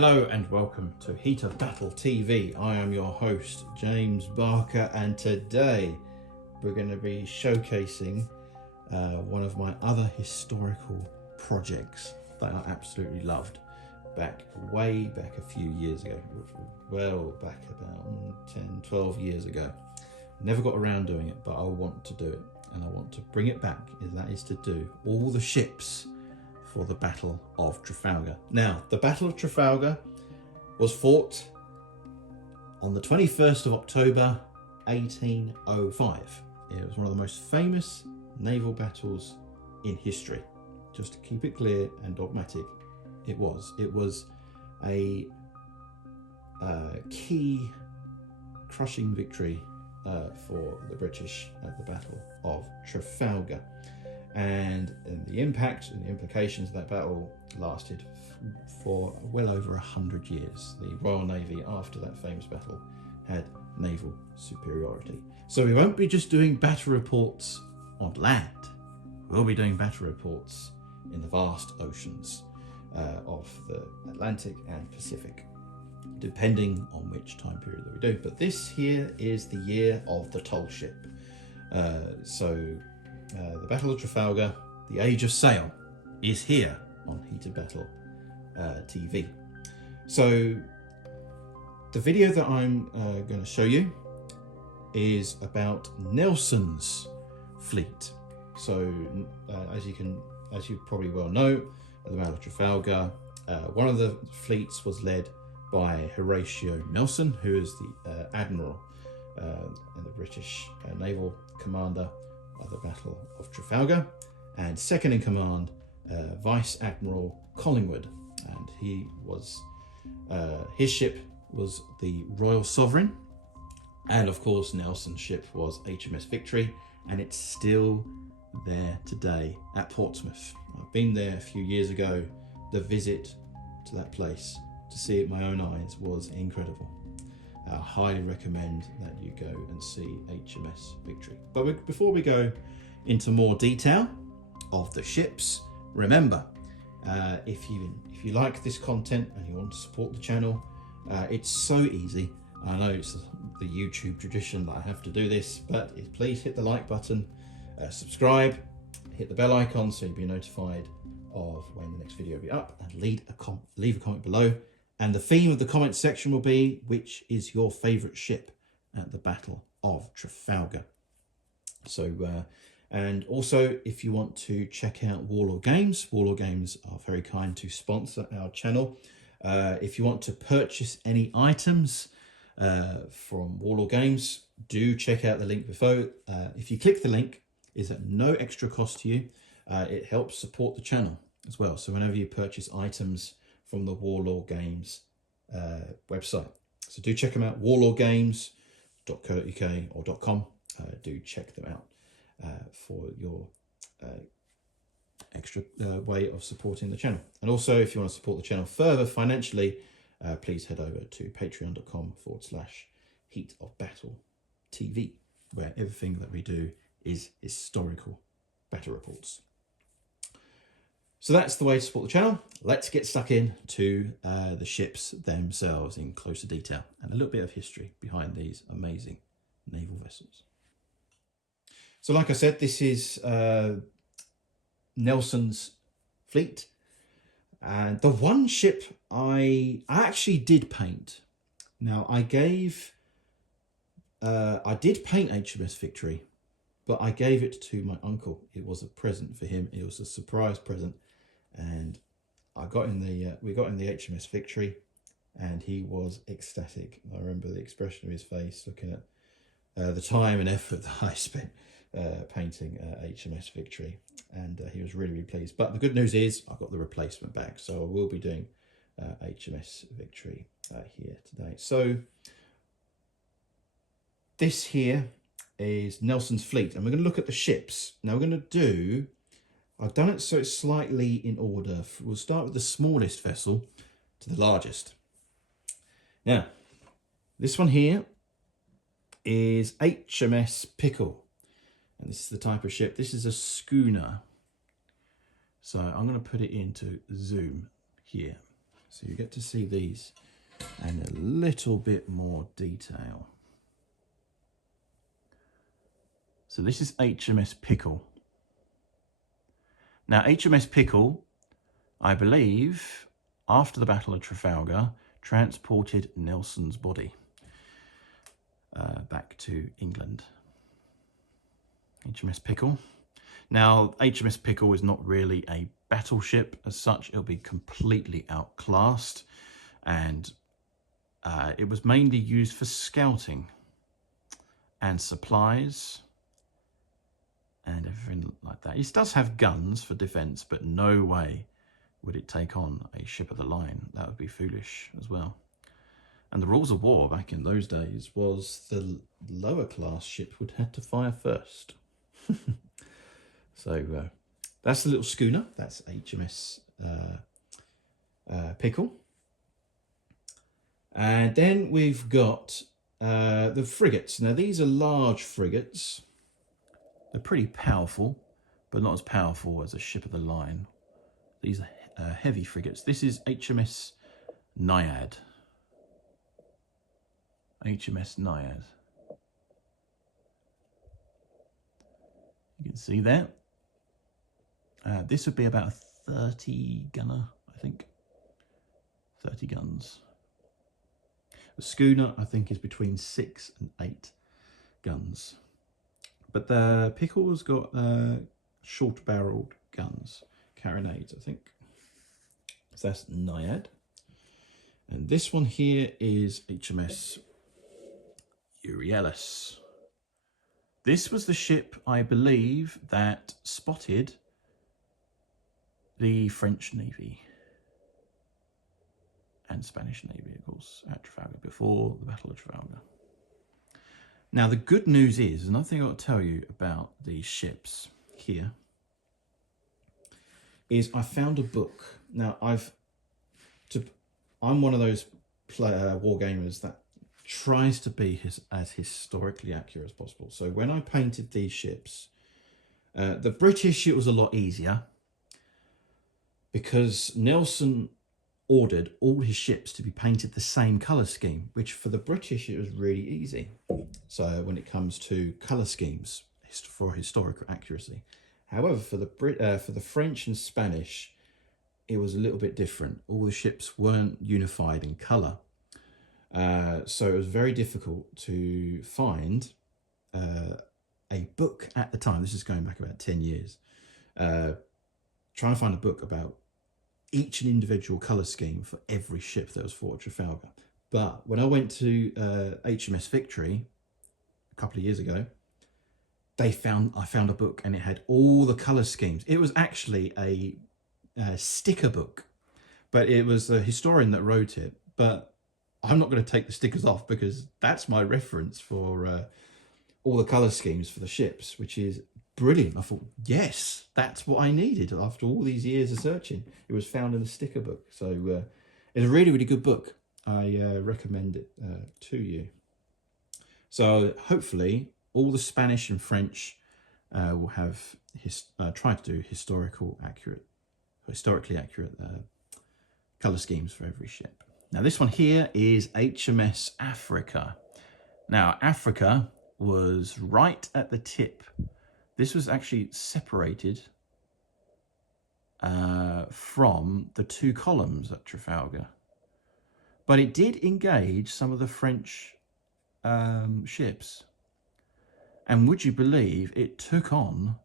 Hello and welcome to Heat of Battle TV. I am your host, James Barker, and today we're going to be showcasing one of my other historical projects that I absolutely loved way back a few years ago. Well, back about 10, 12 years ago. Never got around doing it, but I want to do it, and I want to bring it back, and that is to do all the ships for the Battle of Trafalgar. Now, the Battle of Trafalgar was fought on the 21st of October 1805. It was one of the most famous naval battles in history. Just to keep it clear and dogmatic, it was a key crushing victory for the British at the Battle of Trafalgar. And the impact and the implications of that battle lasted for well over 100 years. The Royal Navy, after that famous battle, had naval superiority. So we won't be just doing battle reports on land. We'll be doing battle reports in the vast oceans of the Atlantic and Pacific, depending on which time period that we do. But this here is the year of the Toll Ship. The Battle of Trafalgar, the Age of Sail, is here on Heated Battle TV. So the video that I'm going to show you is about Nelson's fleet. So as you probably well know, at the Battle of Trafalgar, one of the fleets was led by Horatio Nelson, who is the admiral and the British naval commander of the Battle of Trafalgar, and second in command, Vice Admiral Collingwood, and he was his ship was the Royal Sovereign, and of course Nelson's ship was HMS Victory, and it's still there today at Portsmouth. I've been there a few years ago. The visit to that place to see it with my own eyes was incredible. I highly recommend that you go and see HMS Victory. But before we go into more detail of the ships, remember, if you like this content and you want to support the channel, it's so easy. I know it's the YouTube tradition that I have to do this, but please hit the like button, subscribe, hit the bell icon so you'll be notified of when the next video will be up, and leave a comment below. And the theme of the comment section will be, which is your favourite ship at the Battle of Trafalgar? So, and also, if you want to check out Warlord Games are very kind to sponsor our channel. If you want to purchase any items from Warlord Games, do check out the link below. If you click the link, it's at no extra cost to you. It helps support the channel as well. So whenever you purchase items from the Warlord Games website. So do check them out, warlordgames.co.uk or .com. Do check them out for your extra way of supporting the channel. And also, if you want to support the channel further financially, please head over to patreon.com/Heat of Battle TV, where everything that we do is historical battle reports. So that's the way to support the channel. Let's get stuck into the ships themselves in closer detail and a little bit of history behind these amazing naval vessels. So like I said, this is Nelson's fleet. And the one ship I actually did paint. Now I did paint HMS Victory, but I gave it to my uncle. It was a present for him. It was a surprise present. And we got in the HMS Victory, and he was ecstatic. I remember the expression of his face looking at the time and effort that I spent painting HMS Victory, and he was really pleased. But the good news is I got the replacement back, so I will be doing HMS Victory here today. So this here is Nelson's fleet, and we're going to look at the ships. Now we're going to I've done it so it's slightly in order. We'll start with the smallest vessel to the largest. Now, this one here is HMS Pickle. And this is the type of ship. This is a schooner. So I'm going to put it into zoom here. So you get to see these and a little bit more detail. So this is HMS Pickle. Now HMS Pickle, I believe, after the Battle of Trafalgar, transported Nelson's body back to England. HMS Pickle. Now, HMS Pickle is not really a battleship as such. It'll be completely outclassed, and it was mainly used for scouting and supplies and everything like that. It does have guns for defense, but no way would it take on a ship of the line. That would be foolish as well. And the rules of war back in those days was the lower class ship would have to fire first. So that's the little schooner. That's HMS Pickle. And then we've got the frigates. Now these are large frigates. They're pretty powerful, but not as powerful as a ship of the line. These are heavy frigates. This is HMS Naiad. HMS Naiad. You can see that. This would be about a 30 gunner, I think. 30 guns. The schooner, I think, is between 6 and 8 guns. But the Pickle's got short-barreled guns, carronades, I think. So that's Naiad. And this one here is HMS Euryalus. This was the ship, I believe, that spotted the French Navy and Spanish Navy, of course, at Trafalgar, before the Battle of Trafalgar. Now, the good news is, another thing I've got to tell you about these ships here, is I found a book. Now, I'm one of those war gamers that tries to be as historically accurate as possible. So when I painted these ships, the British, it was a lot easier because Nelson ordered all his ships to be painted the same colour scheme, which for the British, it was really easy. So when it comes to colour schemes for historical accuracy. However, for the French and Spanish, it was a little bit different. All the ships weren't unified in colour. So it was very difficult to find a book at the time. This is going back about 10 years. Trying to find a book about each and individual colour scheme for every ship that was fought at Trafalgar. But when I went to HMS Victory a couple of years ago, I found a book and it had all the colour schemes. It was actually a sticker book, but it was a historian that wrote it. But I'm not going to take the stickers off because that's my reference for all the colour schemes for the ships, which is brilliant. I thought, yes, that's what I needed after all these years of searching. It was found in a sticker book. So it's a really, really good book. I recommend it to you. So hopefully all the Spanish and French will have try to do historically accurate colour schemes for every ship. Now this one here is HMS Africa. Now Africa was right at the tip. This was actually separated from the two columns at Trafalgar. But it did engage some of the French ships. And would you believe it took on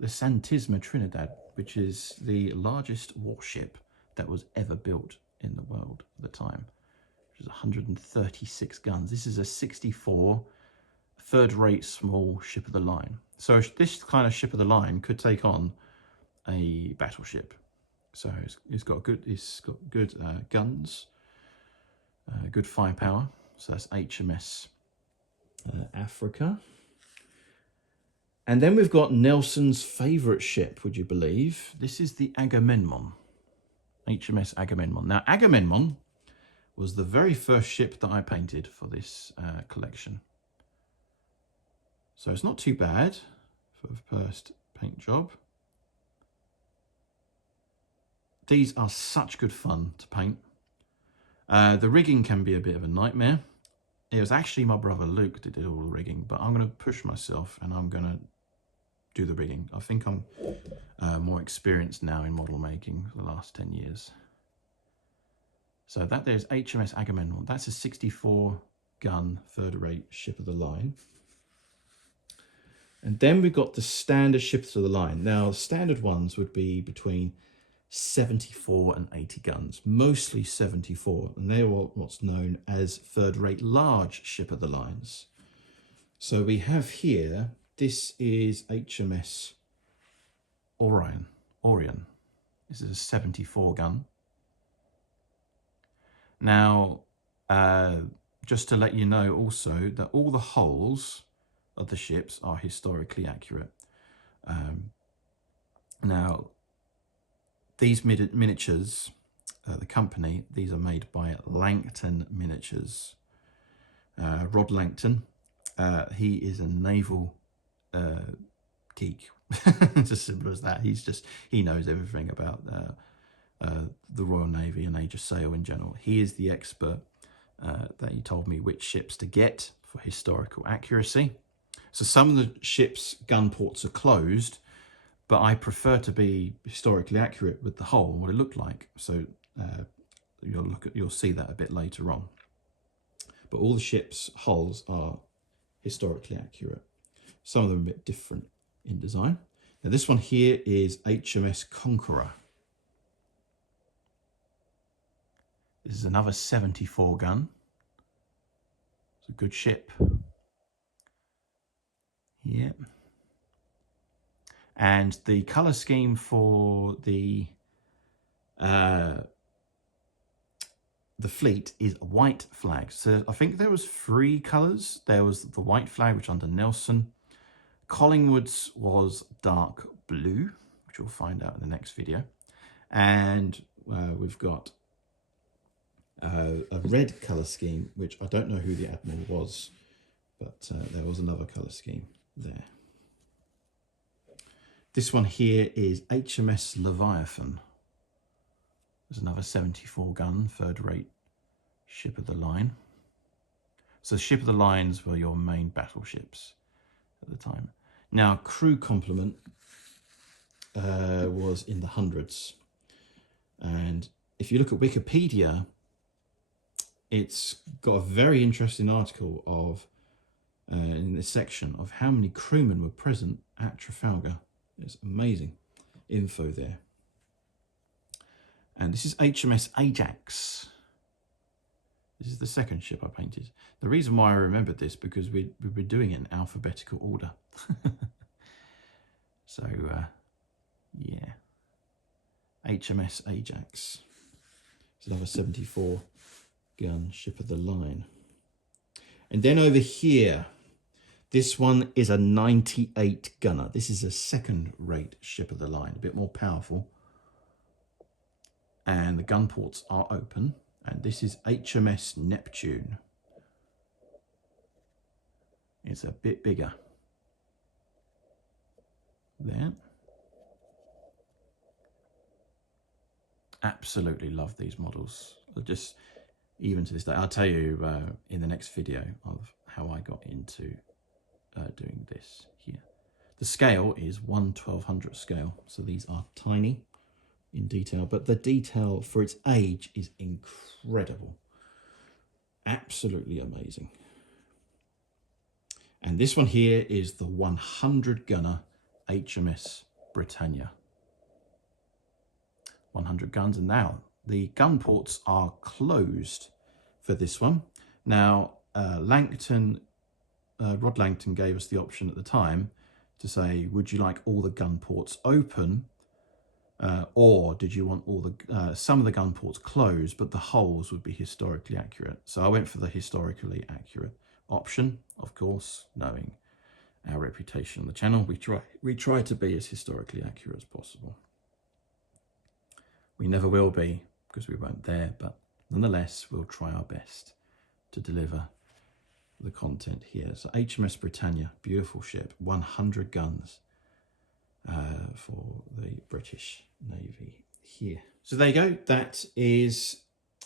the Santisima Trinidad, which is the largest warship that was ever built in the world at the time, which is 136 guns. This is a 64 third-rate small ship of the line. So this kind of ship of the line could take on a battleship. So it's got good guns, good firepower. So that's HMS Africa. And then we've got Nelson's favourite ship, would you believe? This is the Agamemnon, HMS Agamemnon. Now, Agamemnon was the very first ship that I painted for this collection. So it's not too bad for the first paint job. These are such good fun to paint. The rigging can be a bit of a nightmare. It was actually my brother Luke that did all the rigging, but I'm going to push myself and I'm going to do the rigging. I think I'm more experienced now in model making for the last 10 years. So that there's HMS Agamemnon. That's a 64 gun third rate ship of the line. And then we've got the standard ships of the line. Now, standard ones would be between 74 and 80 guns, mostly 74, and they're what's known as third-rate large ship of the lines. So we have here, this is HMS Orion. This is a 74 gun. Now, just to let you know also that all the hulls of the ships are historically accurate. Now, these miniatures, the company, these are made by Langton Miniatures. Rod Langton, he is a naval geek. It's as simple as that. He knows everything about the Royal Navy and Age of Sail in general. He is the expert that he told me which ships to get for historical accuracy. So some of the ships' gun ports are closed, but I prefer to be historically accurate with the hull and what it looked like. So you'll see that a bit later on. But all the ships' hulls are historically accurate. Some of them are a bit different in design. Now this one here is HMS Conqueror. This is another 74 gun. It's a good ship. Yeah. And the colour scheme for the fleet is white flag. So I think there was 3 colours. There was the white flag, which under Nelson. Collingwood's was dark blue, which we'll find out in the next video. And we've got a red colour scheme, which I don't know who the admiral was, but there was another colour scheme there. This one here is HMS Leviathan. There's another 74 gun, third rate ship of the line. So ship of the lines were your main battleships at the time. Now, crew complement was in the hundreds. And if you look at Wikipedia, it's got a very interesting article of, in this section, of how many crewmen were present at Trafalgar. It's amazing info there. And this is HMS Ajax. This is the second ship I painted. The reason why I remembered this, because we were doing it in alphabetical order. So, yeah. HMS Ajax. It's another 74 gun ship of the line. And then over here, this one is a 98 gunner. This is a second rate ship of the line, a bit more powerful. And the gun ports are open. And this is HMS Neptune. It's a bit bigger. There. Absolutely love these models. Just even to this day, I'll tell you in the next video of how I got into doing this here. The scale is 1/1200 scale, so these are tiny in detail, but the detail for its age is incredible. Absolutely amazing. And this one here is the 100 gunner HMS Britannia. 100 guns, and now the gun ports are closed for this one. Now, Rod Langton gave us the option at the time to say, would you like all the gun ports open, or did you want all the some of the gun ports closed, but the hulls would be historically accurate? So I went for the historically accurate option, of course, knowing our reputation on the channel. We try to be as historically accurate as possible. We never will be, because we weren't there, but nonetheless, we'll try our best to deliver the content here. So HMS Britannia, beautiful ship, 100 guns for the British Navy here. So there you go. That is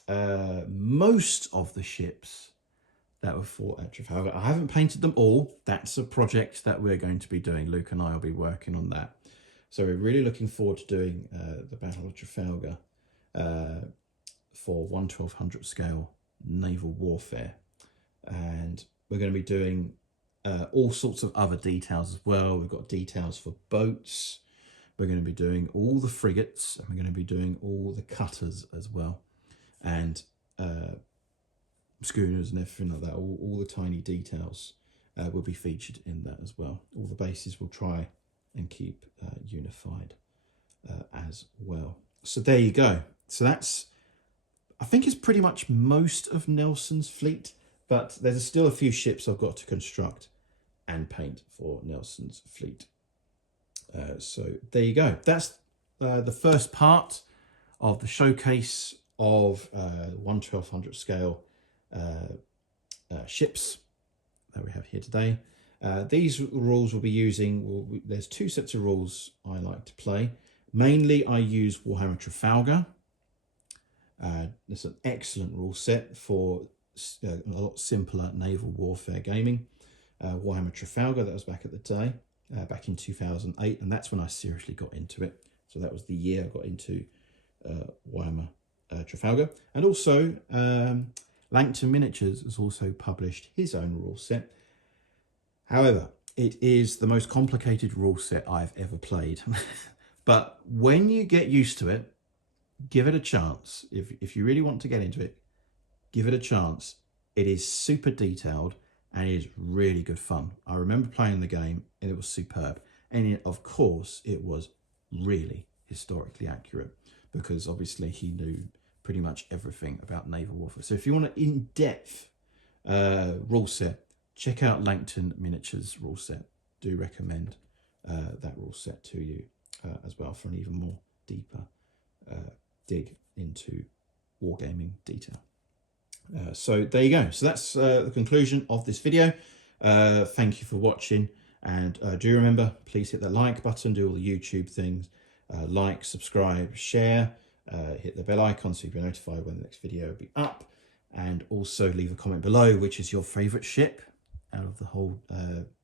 most of the ships that were fought at Trafalgar. I haven't painted them all. That's a project that we're going to be doing. Luke and I will be working on that. So we're really looking forward to doing the Battle of Trafalgar for 1/1200 scale naval warfare. And we're going to be doing all sorts of other details as well. We've got details for boats. We're going to be doing all the frigates, and we're going to be doing all the cutters as well. And schooners and everything like that, all the tiny details will be featured in that as well. All the bases will try and keep unified as well. So there you go. So that's, I think it's pretty much most of Nelson's fleet, but there's still a few ships I've got to construct and paint for Nelson's fleet. So there you go. That's the first part of the showcase of 1/1200 scale ships that we have here today. These rules we'll be using, there's two sets of rules I like to play. Mainly I use Warhammer Trafalgar. It's an excellent rule set for a lot simpler naval warfare gaming. Warhammer Trafalgar, that was back at the day, back in 2008, and that's when I seriously got into it. So that was the year I got into Warhammer Trafalgar. And also Langton Miniatures has also published his own rule set. However, it is the most complicated rule set I've ever played. But when you get used to it, give it a chance. If you really want to get into it, give it a chance. It is super detailed and it is really good fun. I remember playing the game and it was superb. And of course, it was really historically accurate because obviously he knew pretty much everything about naval warfare. So if you want an in-depth rule set, check out Langton Miniatures rule set. Do recommend that rule set to you as well for an even more deeper dig into wargaming detail. So there you go. So that's the conclusion of this video. Thank you for watching, and do remember, please hit that like button, do all the YouTube things, like, subscribe, share, hit the bell icon so you'll be notified when the next video will be up, and also leave a comment below which is your favorite ship out of the whole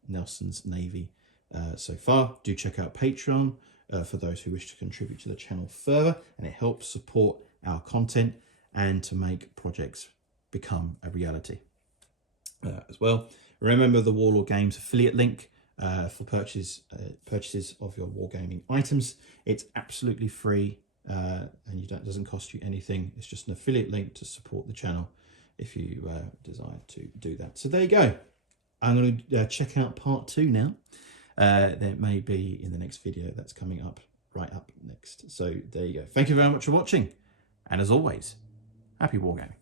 Nelson's Navy so far. Do check out Patreon for those who wish to contribute to the channel further, and it helps support our content and to make projects become a reality as well. Remember the Warlord Games affiliate link for purchases of your wargaming items. It's absolutely free and it doesn't cost you anything. It's just an affiliate link to support the channel if you desire to do that. So there you go. I'm going to check out part 2 now. There may be in the next video that's coming up right up next. So there you go. Thank you very much for watching, and as always, happy wargaming.